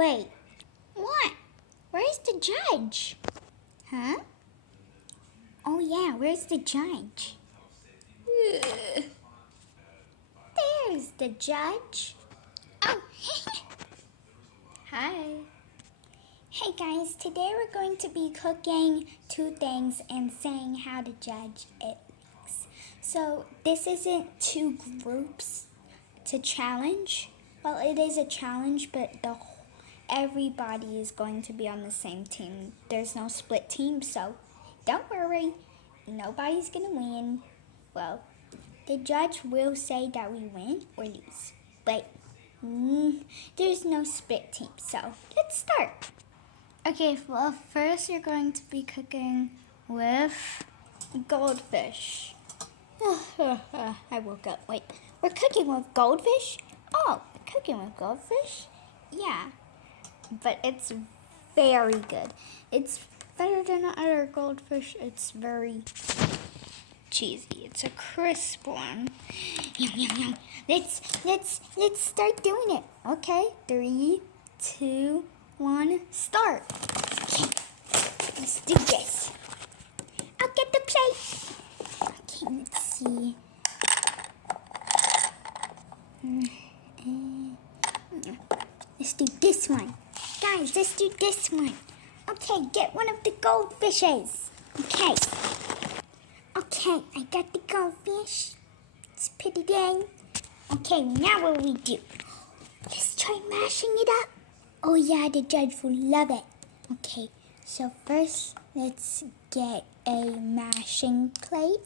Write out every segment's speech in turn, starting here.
Wait, what? Where's the judge? Huh? Oh yeah, where's the judge? Ugh. There's the judge. Oh, hi. Hey guys, today we're going to be cooking two things and saying how to judge it looks. So this isn't two groups to challenge. Well, it is a challenge, but everybody is going to be on the same team. There's no split team, so don't worry. Nobody's gonna win. Well, the judge will say that we win or lose, but there's no split team, so let's start. Okay, well, first you're going to be cooking with goldfish. I woke up. Wait, we're cooking with goldfish? Oh, cooking with goldfish? Yeah, but it's very good. It's better than other goldfish. It's very cheesy. It's a crisp one. Yum, yum, yum. Let's start doing it. Okay, 3, 2, 1, start. Okay, let's do this. I'll get the plate. Okay, let's see. Let's do this one. Guys, let's do this one. Okay, get one of the goldfishes. Okay. Okay, I got the goldfish. Let's put it in. Okay, now what we do? Let's try mashing it up. Oh yeah, the judge will love it. Okay, so first let's get a mashing plate.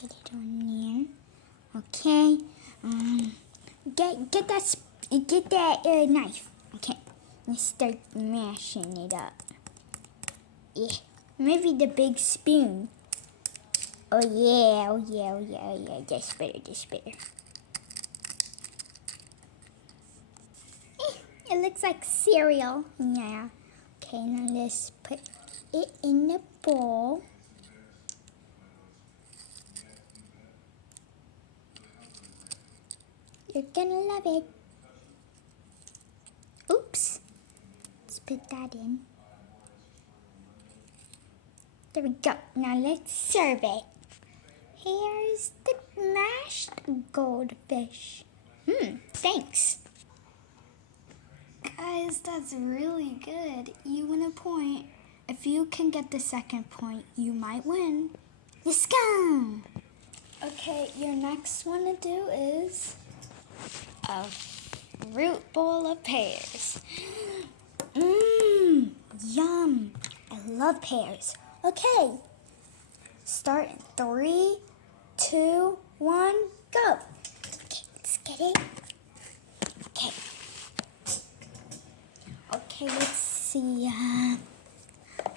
Get it on there. Okay. Get that knife. Okay, let's start mashing it up. Yeah, maybe the big spoon. Oh yeah. That's better. It looks like cereal. Yeah. Okay, now let's put it in the bowl. You're gonna love it. Oops. Let's put that in. There we go. Now let's serve it. Here's the mashed goldfish. Thanks. Guys, that's really good. You win a point. If you can get the second point, you might win. Let's go. Okay, your next one to do is a fruit bowl of pears. Yum. I love pears. Okay, start in 3, 2, 1, go. Okay, let's get it. Okay, let's see.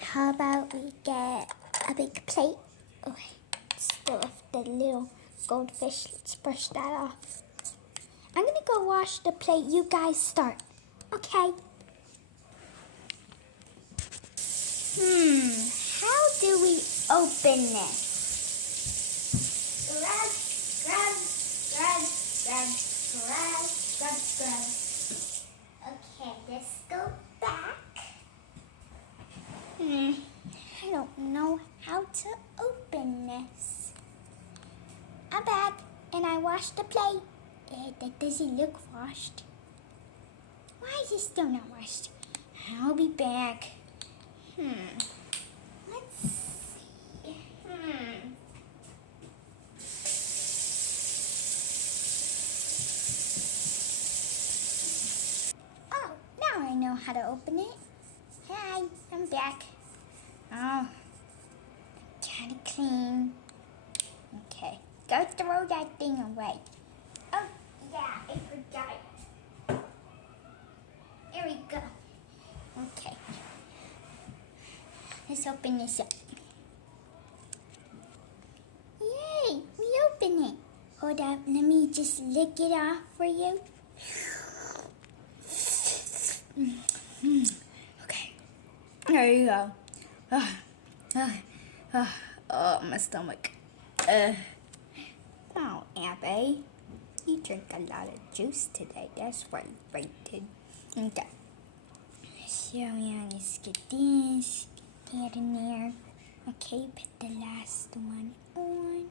How about we get a big plate? Okay, still off the little goldfish. Let's brush that off. I'm gonna go wash the plate. You guys start. Okay. How do we open this? Grab. Okay, let's go back. I don't know how to open this. I'm back, and I washed the plate. That doesn't look washed. Why is it still not washed? I'll be back. Let's see. Oh, now I know how to open it. Hi, I'm back. Oh, gotta clean. Okay, go throw that thing away. Oh, yeah, I forgot. Here we go. Okay. Let's open this up. Yay, we open it. Hold up, let me just lick it off for you. Okay, there you go. Oh, my stomach. Oh, Abby, you drink a lot of juice today. That's what I did. Okay, So yeah, let's get this, get that in there. Okay, put the last one on.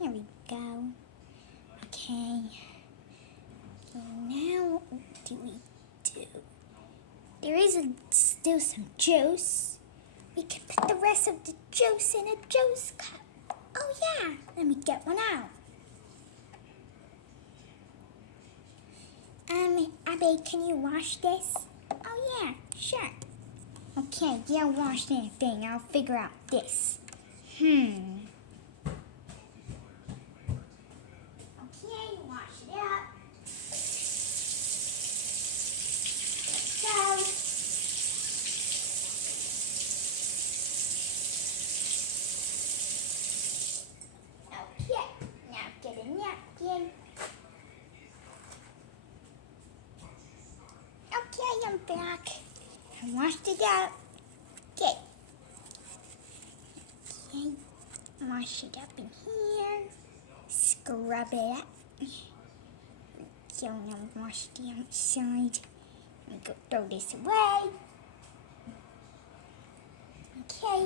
There we go. Okay. So now what do we do? There is still some juice. We can put the rest of the juice in a juice cup. Oh yeah, let me get one out. Abby, can you wash this? Oh yeah, sure. Okay, yeah, wash that thing. I'll figure out this. Okay, wash it up. There it goes. Okay, now get a napkin. Okay, I'm back. I washed it up. Okay. Okay, wash it up in here. Scrub it up. So now wash the outside. I'm gonna go throw this away. Okay.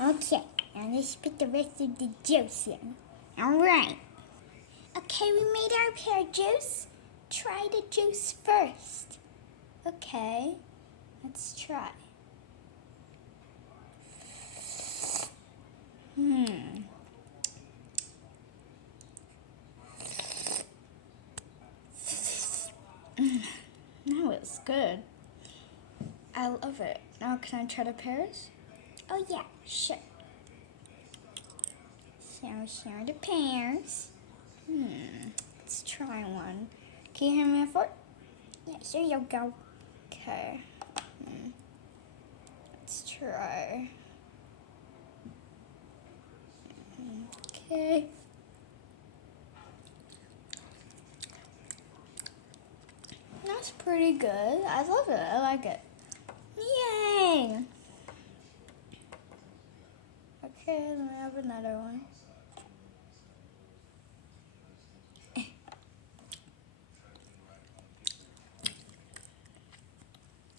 Okay, now let's put the rest of the juice in. Alright. Okay, we made our pear juice. Try the juice first. Okay, let's try. That was good. I love it. Now can I try the pears? Oh yeah, sure. So here are the pears. Let's try one. Can you hand me a fork? Yeah, here you go. Okay. Let's try. Okay. That's pretty good. I love it. I like it. Yay! Okay, let me have another one.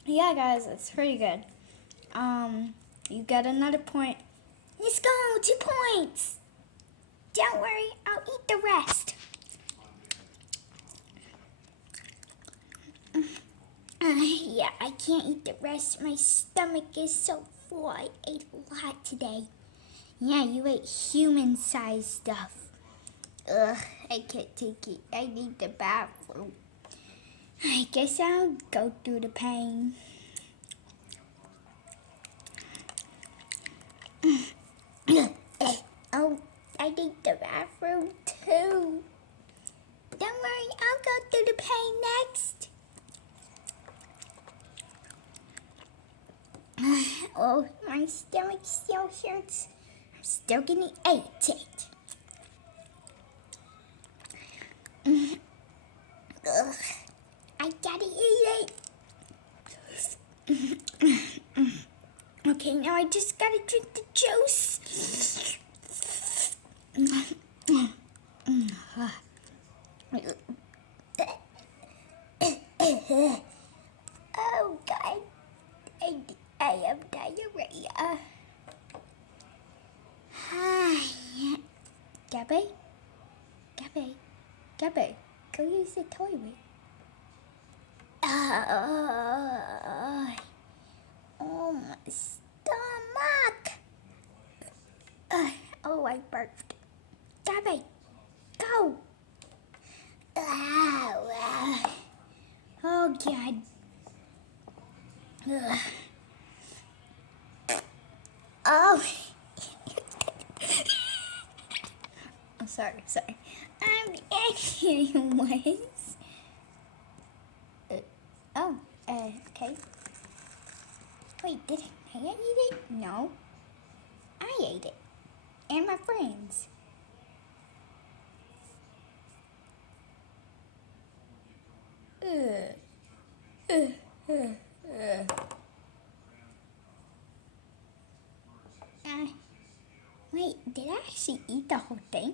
Yeah, guys, it's pretty good. You get another point. Let's go, 2 points. Don't worry, I'll eat the rest. Yeah, I can't eat the rest. My stomach is so full. I ate a lot today. Yeah, you ate human-sized stuff. Ugh, I can't take it. I need the bathroom. I guess I'll go through the pain. Oh, I need the bathroom too. Don't worry, I'll go through the pain next. Oh, my stomach still hurts. I'm still gonna eat it. Ugh, I gotta eat it. Okay, now I just gotta drink the juice. Oh God, I have diarrhea. Gabby, Gabby, go use the toilet. Oh, my stomach. Oh, I burped. Gabby, go. Oh, God. Oh. I'm sorry. I'm anyways. Okay. Wait, did I eat it? No. I ate it. And my friends. Wait, did I actually eat the whole thing?